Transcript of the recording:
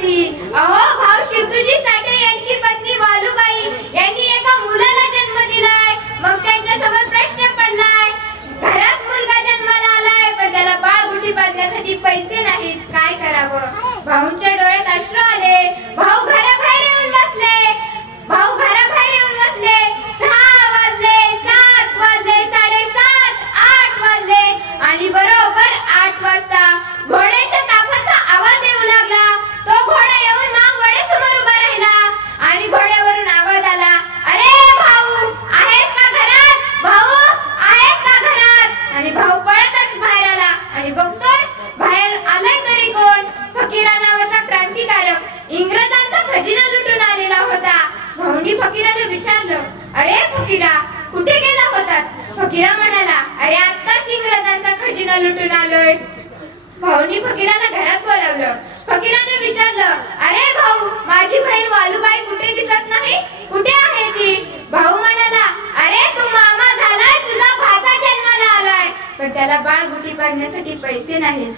होती. अहो भाऊ शिवतुजी साठे यांची पत्नी वालुबाई यांनी एका मुलाला जन्म दिलाय. मग त्यांच्या समोर प्रश्न पडलाय, घरात मुलगा जन्माला आलाय पण त्याला बाळगुटी बांधण्यासाठी पैसे नाहीत, काय करावं? भाऊंच्या डोळ्यात अश्रू आले. भाऊ घराबाहेर येऊन बसले. 6 वाजले, 7 वाजले, 7:30, 8 वाजले आणि बरोबर 8 वाजता घोड्याच्या तापाचा आवाज येऊ लागला. तो घोडा येऊन माग वड्यासमोर उभा राहिला आणि घोड्यावरून आवाज आला, अरे भाऊ आहेस का घरात? भाऊ आहेस का घरात? आणि भाऊ पळतच बाहेर आला आणि बघतोय बाहेर आलाय तरी कोण? फकीरा नावाचा क्रांतिकारक इंग्रजांचा खजिना लुटून आलेला होता. भाऊंनी फकीराला विचारलं, अरे फकीरा कुठे गेला होतास? फकीरा म्हणाला, अरे आत्ताच इंग्रजांचा खजिना लुटून आलोय. भाऊंनी फकीराला घरात बोलावलं. फकीराने विचारलं, अरे भाऊ माझी बहीण वालुबाई कुठे दिसत नाही, कुठे आहे ती? भाऊ म्हणाला, अरे तू मामा झालाय, तुझा भाचा जन्माला आलाय पण त्याला बाळगुटी बांधण्यासाठी पैसे नाहीत.